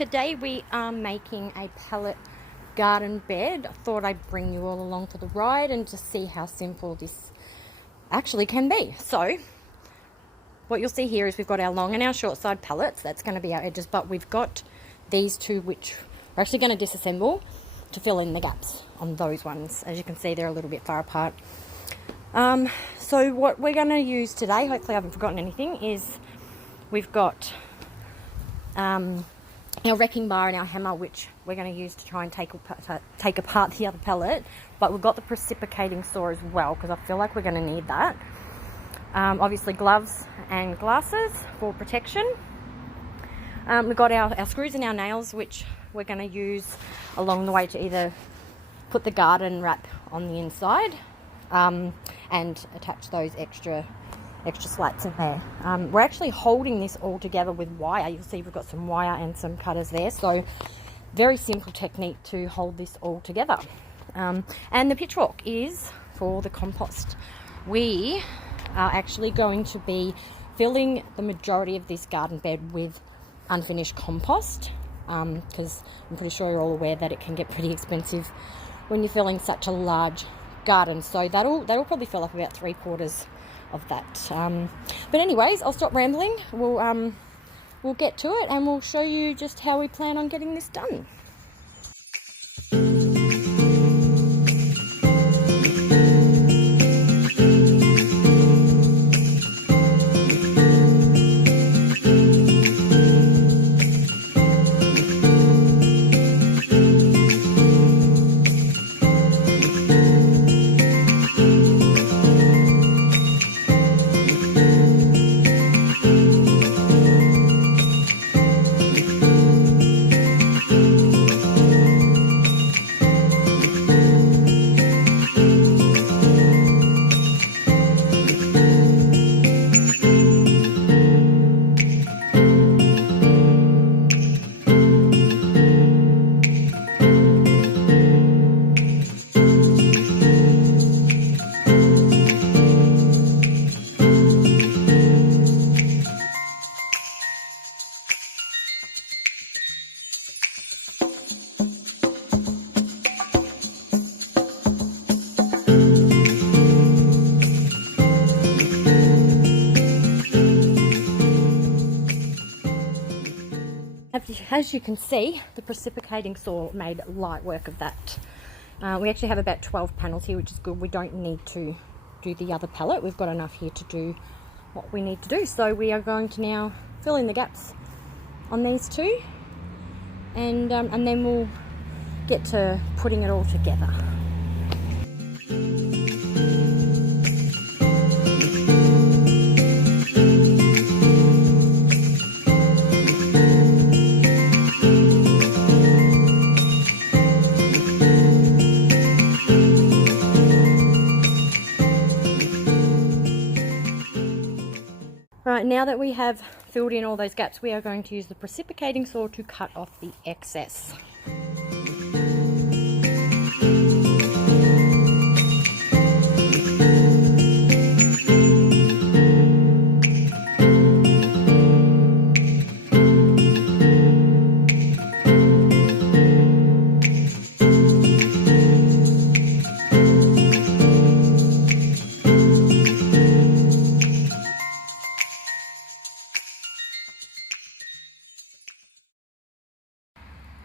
today we are making a pallet garden bed. I thought I'd bring you all along for the ride and just see how simple this actually can be. So what you'll see here is we've got our long and our short side pallets. That's going to be our edges, but we've got these two which we're actually going to disassemble to fill in the gaps on those ones. As you can see, they're a little bit far apart. So what we're going to use today, hopefully I haven't forgotten anything, is we've got our wrecking bar and our hammer, which we're going to use to try and take apart the other pallet. But we've got the precipitating saw as well, because I feel like we're going to need that. Obviously gloves and glasses for protection. We've got our screws and our nails, which we're going to use along the way to either put the garden wrap on the inside and attach those extra slats in there. We're actually holding this all together with wire. You'll see we've got some wire and some cutters there, so very simple technique to hold this all together. And the pitchfork is for the compost. We are actually going to be filling the majority of this garden bed with unfinished compost, because I'm pretty sure you're all aware that it can get pretty expensive when you're filling such a large garden. So that'll probably fill up about 3/4 of that. But anyways, I'll stop rambling. We'll get to it and we'll show you just how we plan on getting this done. As you can see, the precipitating saw made light work of that. We actually have about 12 panels here, which is good. We don't need to do the other pallet. We've got enough here to do what we need to do. So we are going to now fill in the gaps on these two, and then we'll get to putting it all together. Right, now that we have filled in all those gaps, we are going to use the precipitating saw to cut off the excess.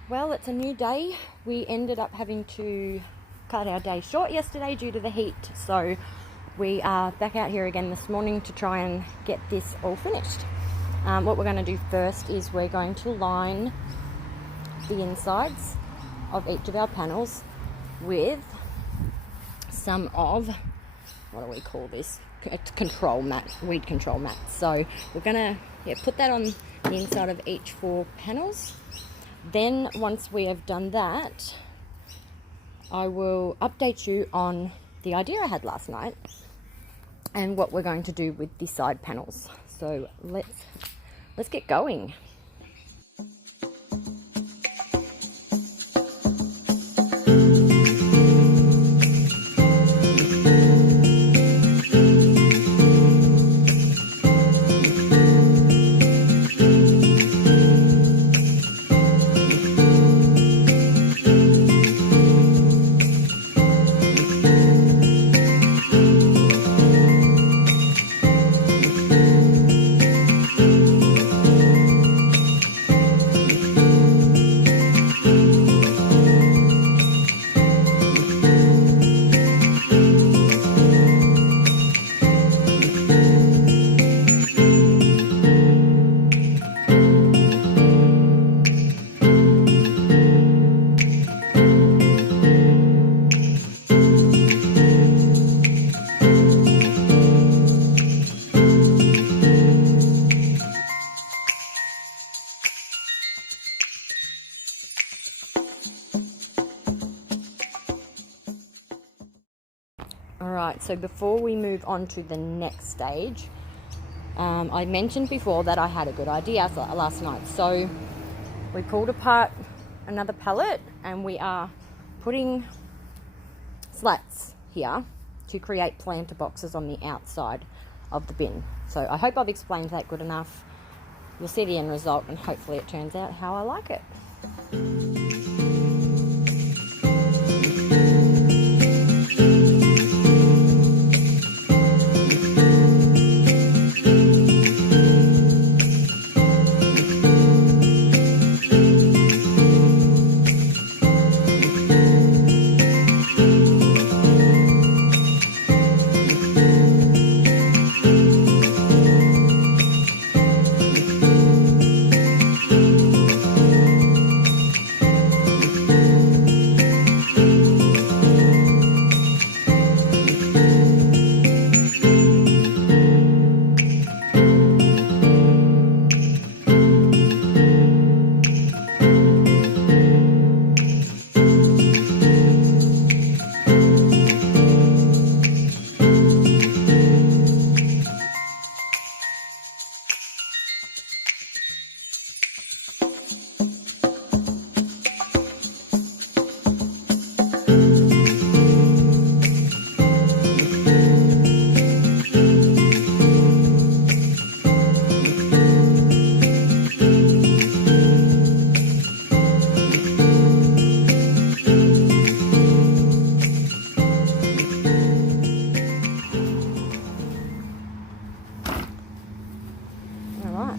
Well, it's a new day. We ended up having to cut our day short yesterday due to the heat, so we are back out here again this morning to try and get this all finished. What we're going to do first is we're going to line the insides of each of our panels with some of, what do we call this, control mat, weed control mat. So we're going to put that on the inside of each 4 panels. Then once we have done that, I will update you on the idea I had last night and what we're going to do with the side panels. So let's get going. Alright, so before we move on to the next stage, I mentioned before that I had a good idea last night. So we pulled apart another pallet and we are putting slats here to create planter boxes on the outside of the bin. So I hope I've explained that good enough. You'll see the end result and hopefully it turns out how I like it.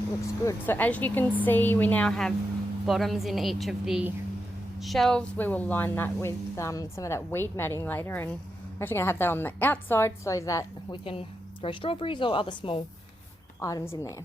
Looks good. So as you can see, we now have bottoms in each of the shelves. We will line that with some of that weed matting later, and we're actually going to have that on the outside so that we can grow strawberries or other small items in there.